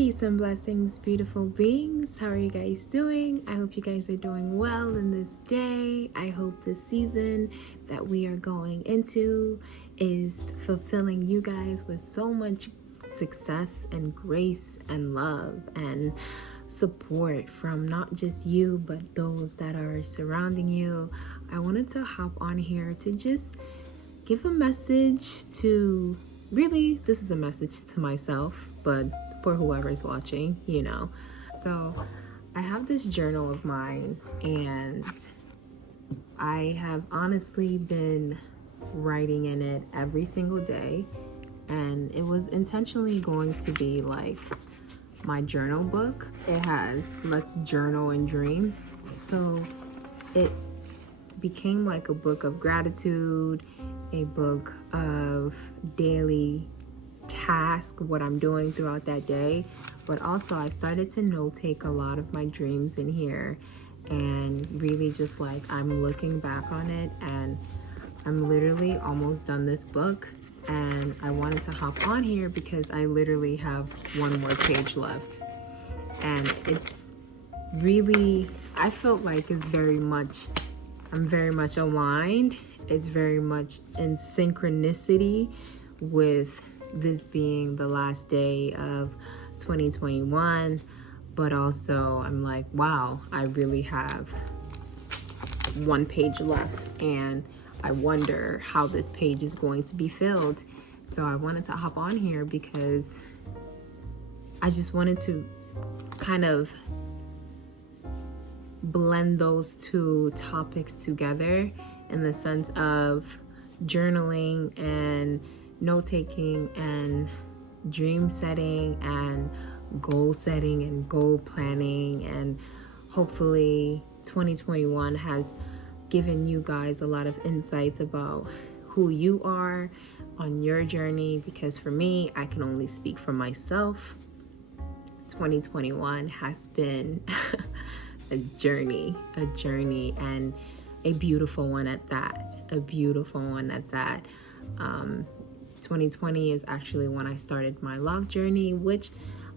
Peace and blessings, beautiful beings. How are you guys doing? I hope you guys are doing well in this day. I hope this season that we are going into is fulfilling you guys with so much success and grace and love and support from not just you, but those that are surrounding you. I wanted to hop on here to just give a message to, really, this is a message to myself, but for whoever's watching, you know. So I have this journal of mine, and I have honestly been writing in it every single day, and it was intentionally going to be like my journal book. It has Let's Journal and Dream. So it became like a book of gratitude, a book of daily task, what I'm doing throughout that day, but also I started to note take a lot of my dreams in here, and really just like I'm looking back on it, and I'm literally almost done this book, and I wanted to hop on here because I literally have one more page left, and it's really, I felt like I'm very much aligned. It's very much in synchronicity with this being the last day of 2021, but also I'm like, wow, I really have one page left, and I wonder how this page is going to be filled. So I wanted to hop on here because I just wanted to kind of blend those two topics together in the sense of journaling and note-taking and dream setting and goal setting and goal planning, and hopefully 2021 has given you guys a lot of insights about who you are on your journey, because for me, I can only speak for myself. 2021 has been a journey, and a beautiful one at that, 2020 is actually when I started my lock journey, which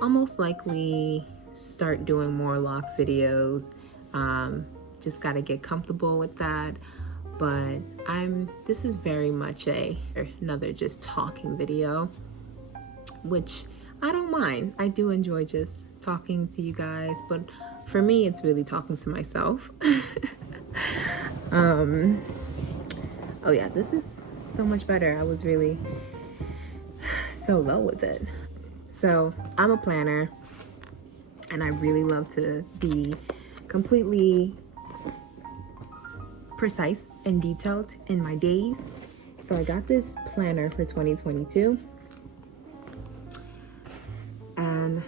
I'll most likely start doing more lock videos. Just got to get comfortable with that. But this is very much another just talking video, which I don't mind. I do enjoy just talking to you guys, but for me, it's really talking to myself. Oh yeah, this is so much better. I was really so low with it. So I'm a planner, and I really love to be completely precise and detailed in my days. So I got this planner for 2022, and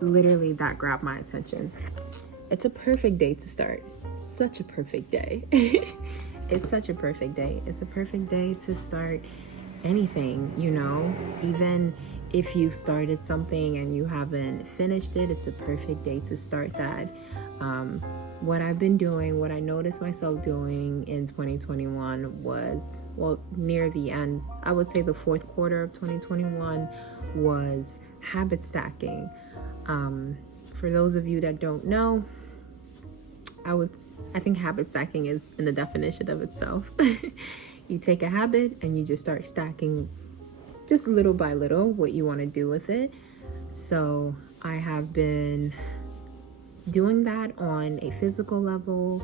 literally that grabbed my attention. It's a perfect day to start. Such a perfect day. It's such a perfect day. It's a perfect day to start anything, you know, even if you started something and you haven't finished it, it's a perfect day to start that. What I've been doing, what I noticed myself doing in 2021 was, well, near the end, I would say the fourth quarter of 2021 was habit stacking. For those of you that don't know, I think habit stacking is in the definition of itself. You take a habit and you just start stacking just little by little what you want to do with it. So I have been doing that on a physical level,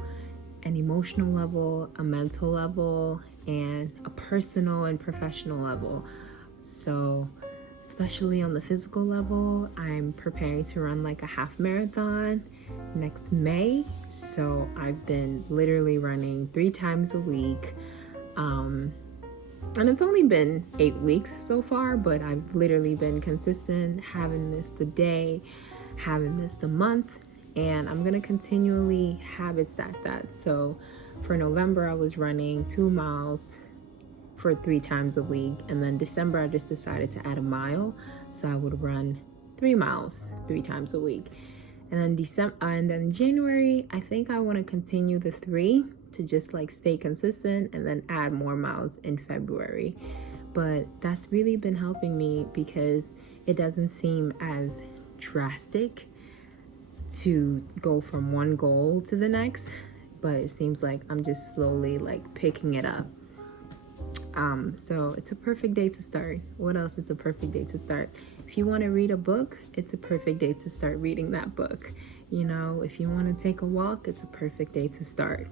an emotional level, a mental level, and a personal and professional level. So especially on the physical level, I'm preparing to run like a half marathon next May. So I've been literally running 3 times a week. And it's only been 8 weeks so far, but I've literally been consistent, haven't missed a day, haven't missed a month, and I'm gonna continually habit stack that. So for November, I was running 2 miles for 3 times a week, and then December, I just decided to add a mile, so I would run 3 miles 3 times a week. And then January, I think I want to continue the 3 to just like stay consistent, and then add more miles in February. But that's really been helping me because it doesn't seem as drastic to go from one goal to the next, but it seems like I'm just slowly like picking it up. So it's a perfect day to start. What else is a perfect day to start? If you want to read a book, it's a perfect day to start reading that book. You know, if you want to take a walk, it's a perfect day to start.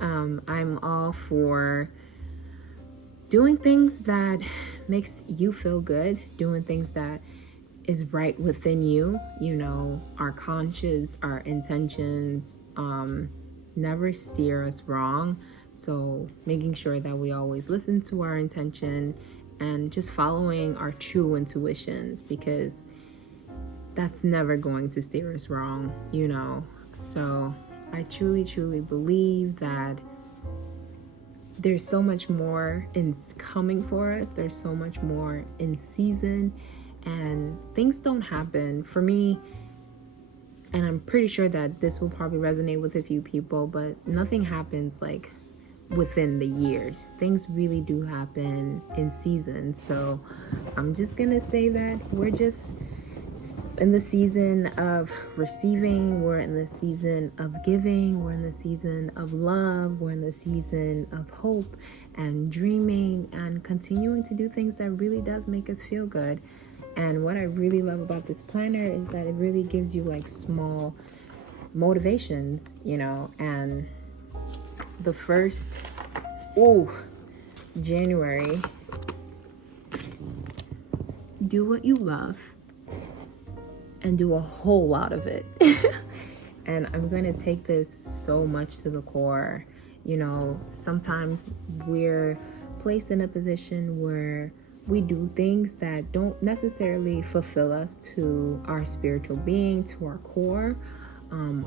I'm all for doing things that makes you feel good, doing things that is right within you. You know, our conscience, our intentions, never steer us wrong. So making sure that we always listen to our intention and just following our true intuitions, because that's never going to steer us wrong, you know. So I truly, truly believe that there's so much more in coming for us. There's so much more in season, and things don't happen for me. And I'm pretty sure that this will probably resonate with a few people, but nothing happens like within the years. Things really do happen in season. So I'm just gonna say that we're just in the season of receiving, we're in the season of giving, we're in the season of love, we're in the season of hope and dreaming and continuing to do things that really does make us feel good. And what I really love about this planner is that it really gives you like small motivations, you know. And the first, January, do what you love and do a whole lot of it. And I'm going to take this so much to the core. You know, sometimes we're placed in a position where we do things that don't necessarily fulfill us to our spiritual being, to our core.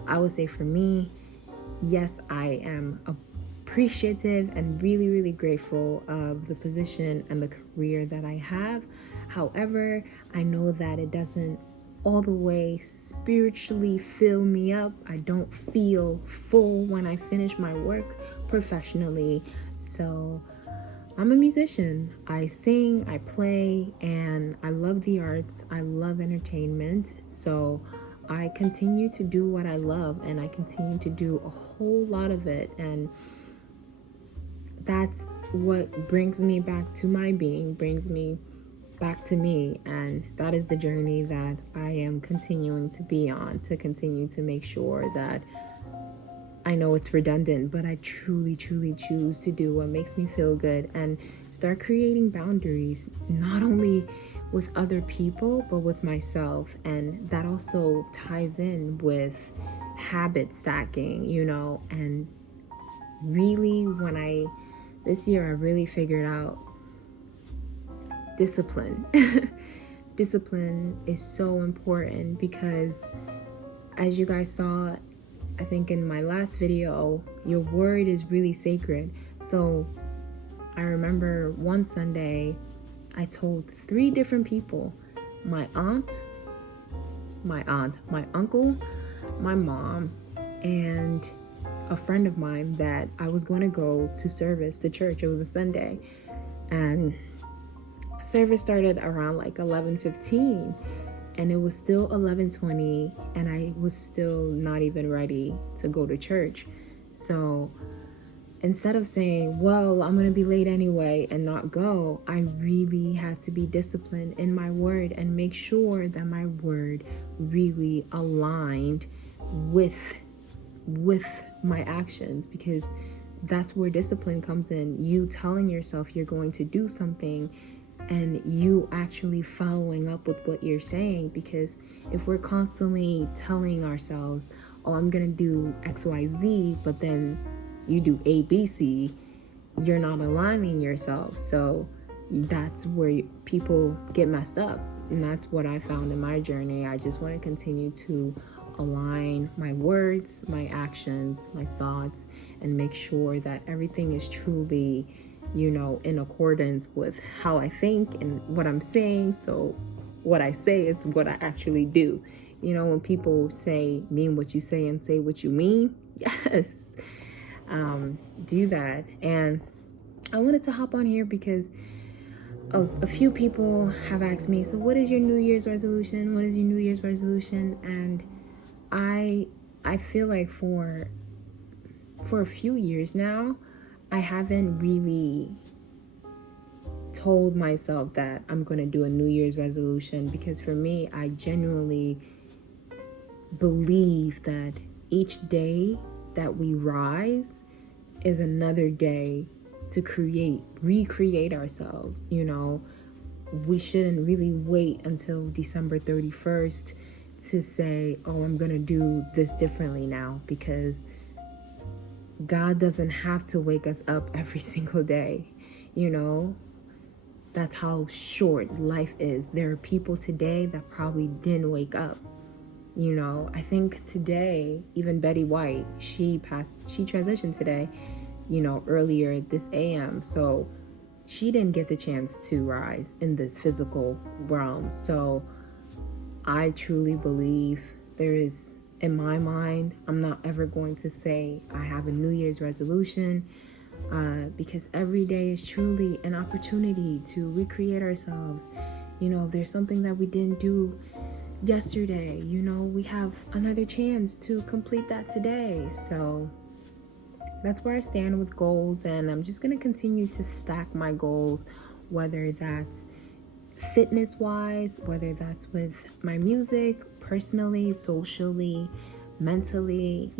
I would say for me, yes, I am appreciative and really, really grateful of the position and the career that I have. However, I know that it doesn't all the way spiritually fill me up. I don't feel full when I finish my work professionally. So I'm a musician. I sing, I play, and I love the arts. I love entertainment. So I continue to do what I love, and I continue to do a whole lot of it. And that's what brings me back to my being, brings me back to me. And that is the journey that I am continuing to be on, to continue to make sure that I know it's redundant, but I truly, truly choose to do what makes me feel good and start creating boundaries, not only with other people, but with myself. And that also ties in with habit stacking, you know. And really, this year, I really figured out discipline. Discipline is so important because, as you guys saw, I think in my last video, your word is really sacred. So I remember one Sunday, I told 3 different people, my uncle, my mom, and a friend of mine, that I was going to go to service to church. It was a Sunday, and service started around like 11:15. And it was still 11:20, and I was still not even ready to go to church. So instead of saying, well, I'm going to be late anyway and not go, I really had to be disciplined in my word and make sure that my word really aligned with my actions, because that's where discipline comes in. You telling yourself you're going to do something and you actually following up with what you're saying. Because if we're constantly telling ourselves, oh, I'm gonna do XYZ, but then you do ABC, you're not aligning yourself. So that's where people get messed up. And that's what I found in my journey. I just want to continue to align my words, my actions, my thoughts, and make sure that everything is truly, in accordance with how I think and what I'm saying. So what I say is what I actually do. When people say, mean what you say and say what you mean, yes, do that. And I wanted to hop on here because a few people have asked me, so what is your New Year's resolution? What is your New Year's resolution? And I feel like for a few years now, I haven't really told myself that I'm going to do a New Year's resolution, because for me, I genuinely believe that each day that we rise is another day to recreate ourselves. We shouldn't really wait until December 31st to say, oh, I'm going to do this differently now, because God doesn't have to wake us up every single day. That's how short life is. There are people today that probably didn't wake up. I think today, even Betty White, she transitioned today, earlier this AM. So she didn't get the chance to rise in this physical realm. So I truly believe there is, in my mind, I'm not ever going to say I have a New Year's resolution, because every day is truly an opportunity to recreate ourselves. If there's something that we didn't do yesterday, we have another chance to complete that today. So that's where I stand with goals, and I'm just going to continue to stack my goals, whether that's fitness wise, whether that's with my music, personally, socially, mentally.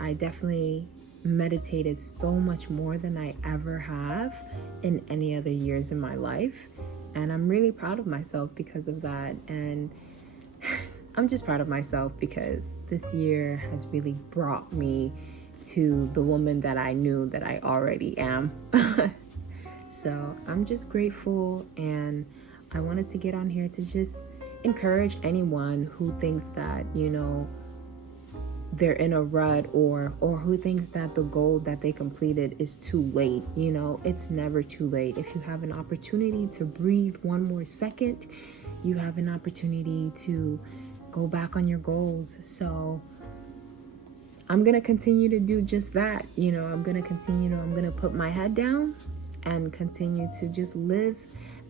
I definitely meditated so much more than I ever have in any other years in my life, and I'm really proud of myself because of that. And I'm just proud of myself because this year has really brought me to the woman that I knew that I already am. So I'm just grateful, and I wanted to get on here to just encourage anyone who thinks that, they're in a rut, or who thinks that the goal that they completed is too late. It's never too late. If you have an opportunity to breathe one more second, you have an opportunity to go back on your goals. So I'm going to continue to do just that. I'm going to put my head down and continue to just live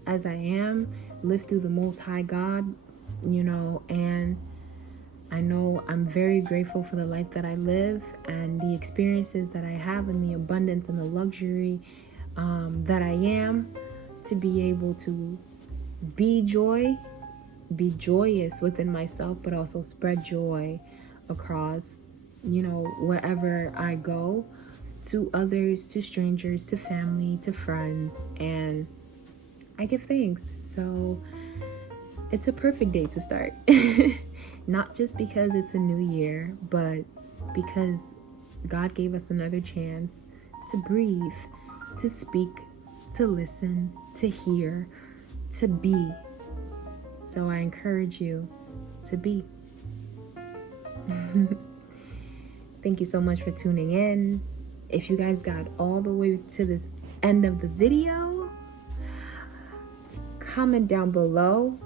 as I am, live through the Most High God, and I know I'm very grateful for the life that I live and the experiences that I have and the abundance and the luxury that I am, to be able to be joyous within myself, but also spread joy across, wherever I go, to others, to strangers, to family, to friends, and I give thanks. So it's a perfect day to start. Not just because it's a new year, but because God gave us another chance to breathe, to speak, to listen, to hear, to be. So I encourage you to be. Thank you so much for tuning in. If you guys got all the way to this end of the video, comment down below.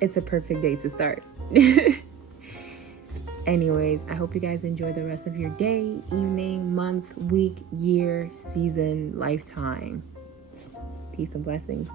It's a perfect day to start. Anyways, I hope you guys enjoy the rest of your day, evening, month, week, year, season, lifetime. Peace and blessings.